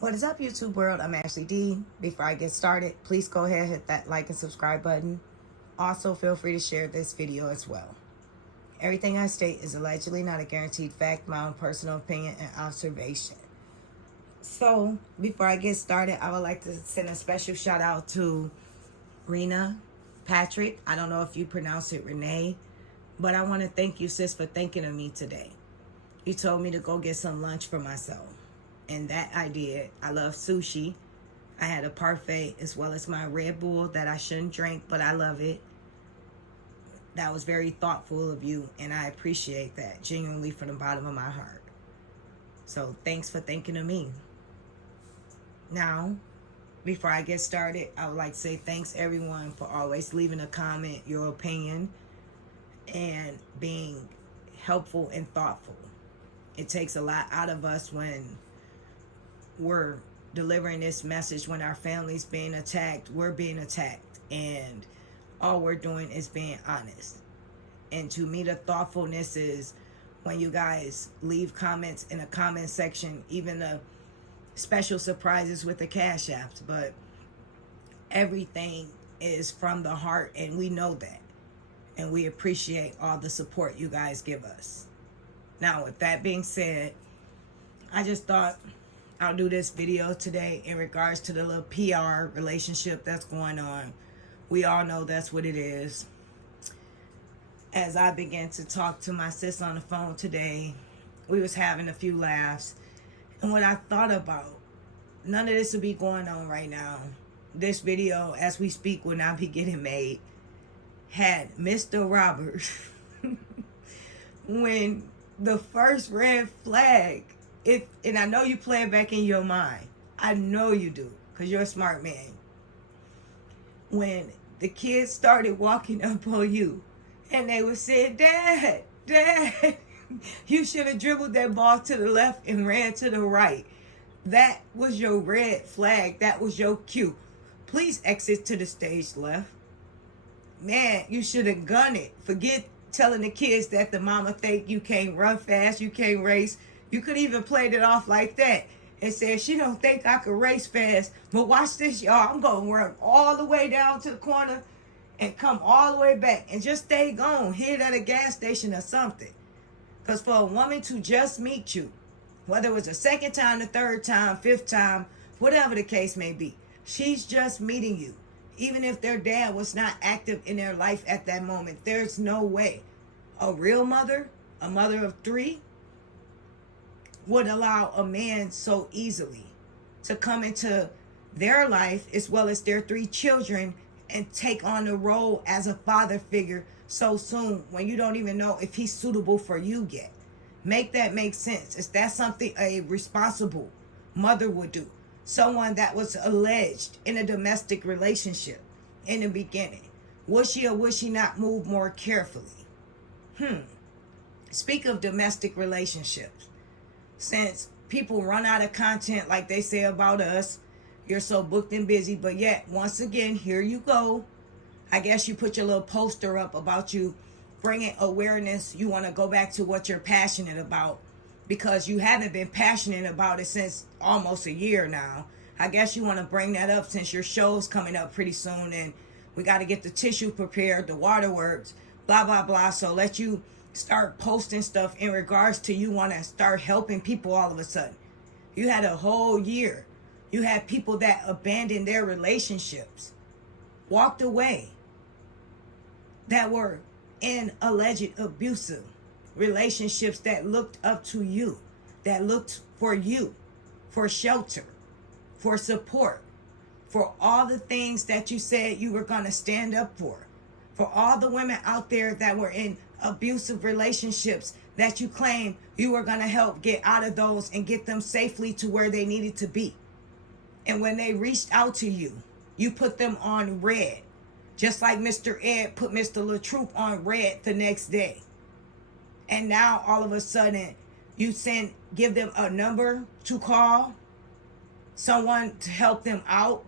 What is up, YouTube world? I'm Ashley D. Before I get started, please go ahead and hit that like and subscribe button. Also, feel free to share this video as well. Everything I state is allegedly not a guaranteed fact, my own personal opinion and observation. So, before I get started, I would like to send a special shout out to Rena Patrick. I don't know if you pronounce it Renee, but I want to thank you, sis, for thinking of me today. You told me to go get some lunch for myself. And that I did. I love sushi. I had a parfait as well as my Red Bull that I shouldn't drink, but I love it. That was very thoughtful of you, and I appreciate that genuinely from the bottom of my heart. So thanks for thinking of me. Now, before I get started, I would like to say thanks everyone for always leaving a comment, your opinion, and being helpful and thoughtful. It takes a lot out of us when we're delivering this message, when our family's being attacked, we're being attacked, and all we're doing is being honest. And to me, the thoughtfulness is when you guys leave comments in the comment section, even the special surprises with the cash apps, but everything is from the heart, and we know that, and we appreciate all the support you guys give us. Now, with that being said, I just thought I'll do this video today in regards to the little PR relationship that's going on. We all know that's what it is. As I began to talk to my sis on the phone today, we was having a few laughs. And what I thought about, none of this would be going on right now. This video, as we speak, will not be getting made. Had Mr. Roberts, when the first red flag, and I know you play it back in your mind. I know you do, because you're a smart man. When the kids started walking up on you, and they would say, Dad, you should have dribbled that ball to the left and ran to the right. That was your red flag. That was your cue. Please exit to the stage left. Man, you should have gunned it. Forget telling the kids that the mama think you can't run fast, you can't race. You could even played it off like that and said, she don't think I could race fast. But watch this, y'all. I'm going to run all the way down to the corner and come all the way back and just stay gone. Hit at a gas station or something. Because for a woman to just meet you, whether it was the second time, the third time, fifth time, whatever the case may be, she's just meeting you. Even if their dad was not active in their life at that moment, there's no way a real mother, a mother of three, would allow a man so easily to come into their life as well as their three children and take on the role as a father figure so soon when you don't even know if he's suitable for you yet. Make that make sense. Is that something a responsible mother would do? Someone that was alleged in a domestic relationship in the beginning. Would she or would she not move more carefully? Speak of domestic relationships. Since people run out of content like they say about us, you're so booked and busy, but yet, once again, here you go. I guess you put your little poster up about you bringing awareness. You want to go back to what you're passionate about because you haven't been passionate about it since almost a year now. I guess you want to bring that up since your show's coming up pretty soon and we got to get the tissue prepared, the waterworks, blah, blah, blah. So let you start posting stuff in regards to you want to start helping people all of a sudden. You had a whole year. You had people that abandoned their relationships, walked away, that were in alleged abusive relationships that looked up to you, that looked for you, for shelter, for support, for all the things that you said you were going to stand up for all the women out there that were in abusive relationships that you claim you were going to help get out of those and get them safely to where they needed to be. And when they reached out to you, you put them on red, just like Mr. Ed put Mr. LaTruth on red the next day. And now all of a sudden you give them a number to call, someone to help them out,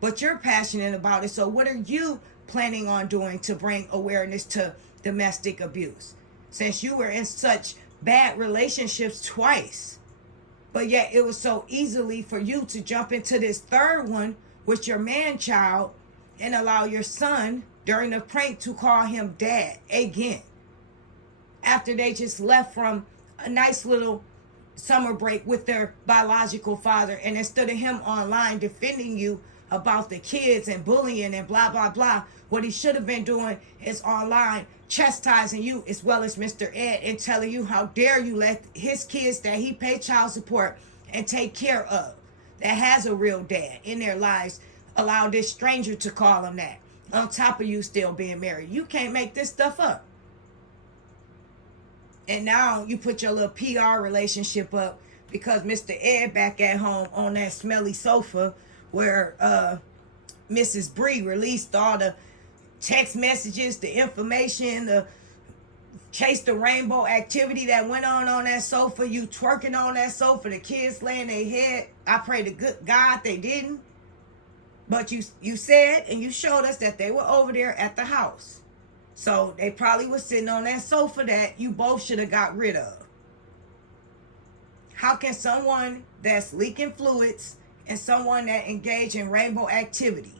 but you're passionate about it. So what are you planning on doing to bring awareness to domestic abuse? Since you were in such bad relationships twice, But yet it was so easily for you to jump into this third one with your man child and allow your son during the prank to call him dad again. After they just left from a nice little summer break with their biological father, and instead of him online defending you about the kids and bullying and blah blah blah, what he should have been doing is online chastising you as well as Mr. Ed and telling you how dare you let his kids that he pay child support and take care of, that has a real dad in their lives, allow this stranger to call him that, on top of you still being married. You can't make this stuff up. And now you put your little PR relationship up because Mr. Ed back at home on that smelly sofa where Mrs. Bree released all the text messages, the information, the chase the rainbow activity that went on that sofa. You twerking on that sofa, the kids laying their head. I pray to good God they didn't. But you said and you showed us that they were over there at the house. So they probably was sitting on that sofa that you both should have got rid of. How can someone that's leaking fluids and someone that engage in rainbow activity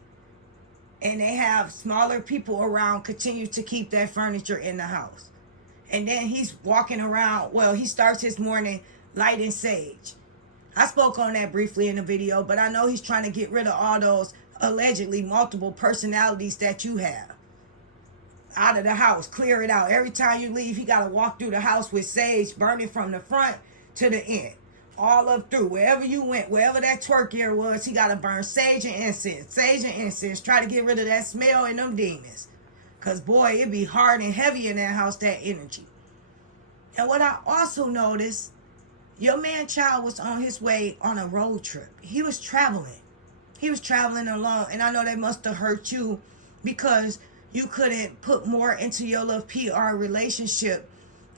and they have smaller people around continue to keep that furniture in the house? And then he's walking around, well, he starts his morning lighting sage. I spoke on that briefly in the video, but I know he's trying to get rid of all those allegedly multiple personalities that you have out of the house. Clear it out. Every time you leave, he got to walk through the house with sage burning from the front to the end. All up through. Wherever you went, wherever that twerk area was, he got to burn sage and incense. Sage and incense. Try to get rid of that smell and them demons. Because, boy, it'd be hard and heavy in that house, that energy. And what I also noticed, your man-child was on his way on a road trip. He was traveling. He was traveling alone. And I know that must have hurt you because you couldn't put more into your little PR relationship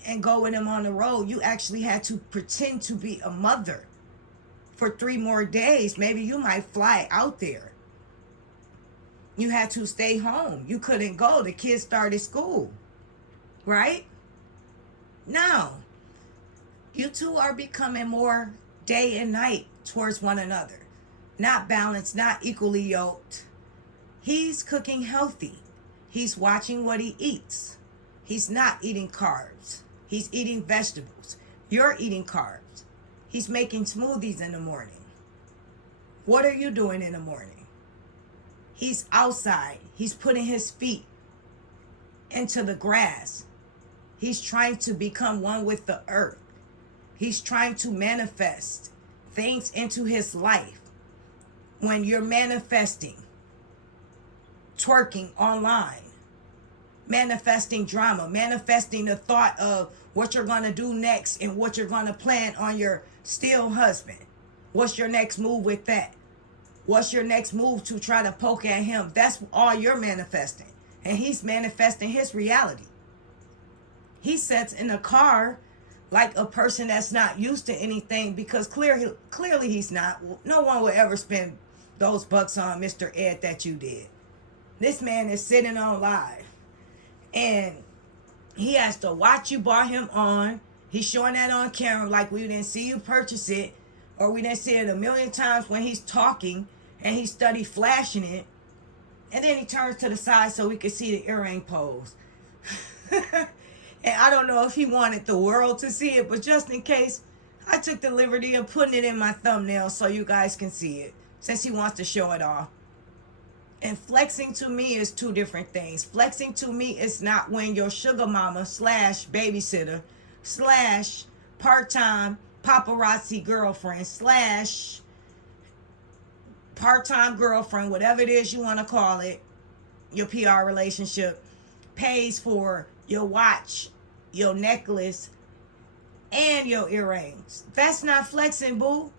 and go with him on the road. You actually had to pretend to be a mother for 3 more days. Maybe you might fly out there. You had to stay home. You couldn't go. The kids started school. Right? Now, you two are becoming more day and night towards one another. Not balanced, not equally yoked. He's cooking healthy. He's watching what he eats. He's not eating carbs. He's eating vegetables. You're eating carbs. He's making smoothies in the morning. What are you doing in the morning? He's outside. He's putting his feet into the grass. He's trying to become one with the earth. He's trying to manifest things into his life. When you're manifesting, twerking online, manifesting drama, manifesting the thought of what you're going to do next and what you're going to plan on your still husband. What's your next move with that? What's your next move to try to poke at him? That's all you're manifesting. And he's manifesting his reality. He sits in a car like a person that's not used to anything because clearly he's not. No one will ever spend those bucks on Mr. Ed that you did. This man is sitting on live. And he has to watch you bar him on. He's showing that on camera like we didn't see you purchase it. Or we didn't see it a million times when he's talking and he studied flashing it. And then he turns to the side so we can see the earring pose. And I don't know if he wanted the world to see it, but just in case, I took the liberty of putting it in my thumbnail so you guys can see it, since he wants to show it off. And flexing to me is 2 different things. Flexing to me is not when your sugar mama / babysitter / part-time paparazzi girlfriend / part-time girlfriend, whatever it is you want to call it, your PR relationship, pays for your watch, your necklace, and your earrings. That's not flexing, boo.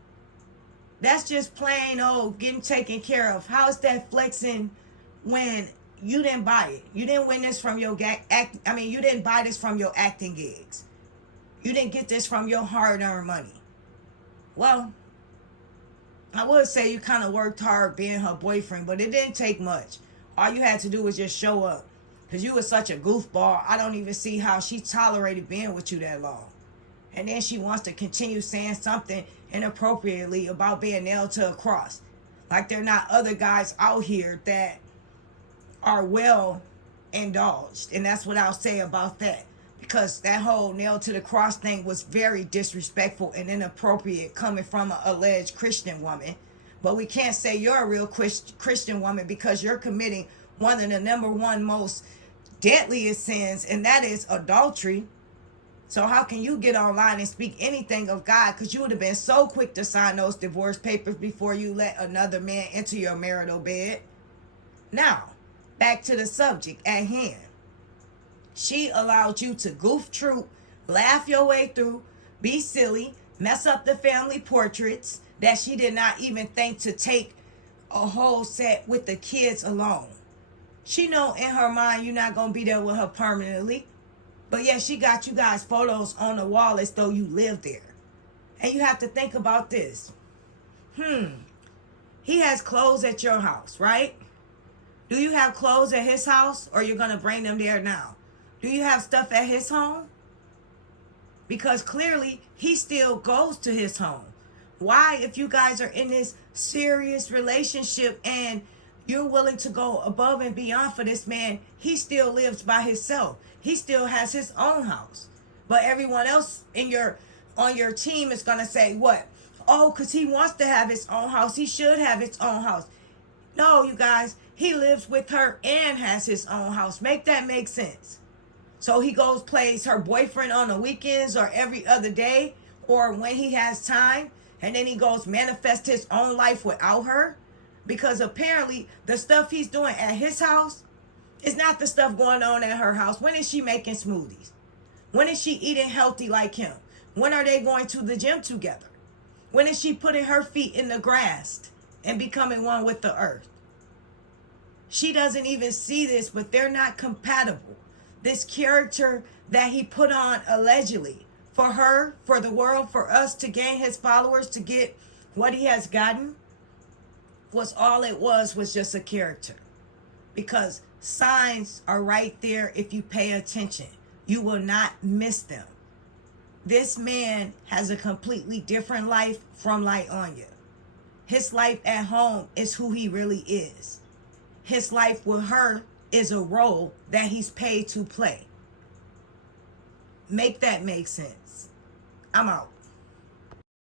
That's just plain old getting taken care of. How is that flexing when you didn't buy it? You didn't win this from your you didn't buy this from your acting gigs. You didn't get this from your hard-earned money. Well, I would say you kind of worked hard being her boyfriend, but it didn't take much. All you had to do was just show up. Because you were such a goofball, I don't even see how she tolerated being with you that long. And then she wants to continue saying something inappropriately about being nailed to a cross. Like there are not other guys out here that are well indulged. And that's what I'll say about that. Because that whole nailed to the cross thing was very disrespectful and inappropriate coming from an alleged Christian woman. But we can't say you're a real Christian woman because you're committing one of the number one most deadliest sins, and that is adultery. So how can you get online and speak anything of God? Because you would have been so quick to sign those divorce papers before you let another man into your marital bed. Now, back to the subject at hand. She allowed you to goof troop, laugh your way through, be silly, mess up the family portraits that she did not even think to take a whole set with the kids alone. She know in her mind you're not going to be there with her permanently. But yeah, she got you guys photos on the wall as though you live there. And you have to think about this. He has clothes at your house, right? Do you have clothes at his house, or you're going to bring them there now? Do you have stuff at his home? Because clearly he still goes to his home. Why, if you guys are in this serious relationship and you're willing to go above and beyond for this man, he still lives by himself. He still has his own house. But everyone else on your team is going to say, what? Oh, because he wants to have his own house. He should have his own house. No, you guys, he lives with her and has his own house. Make that make sense. So he goes, plays her boyfriend on the weekends or every other day or when he has time. And then he goes manifest his own life without her. Because apparently the stuff he's doing at his house is not the stuff going on at her house. When is she making smoothies? When is she eating healthy like him? When are they going to the gym together? When is she putting her feet in the grass and becoming one with the earth? She doesn't even see this, but they're not compatible. This character that he put on allegedly for her, for the world, for us to gain his followers, to get what he has gotten, was all it was just a character. Because signs are right there if you pay attention. You will not miss them. This man has a completely different life from Lieonya. His life at home is who he really is. His life with her is a role that he's paid to play. Make that make sense. I'm out.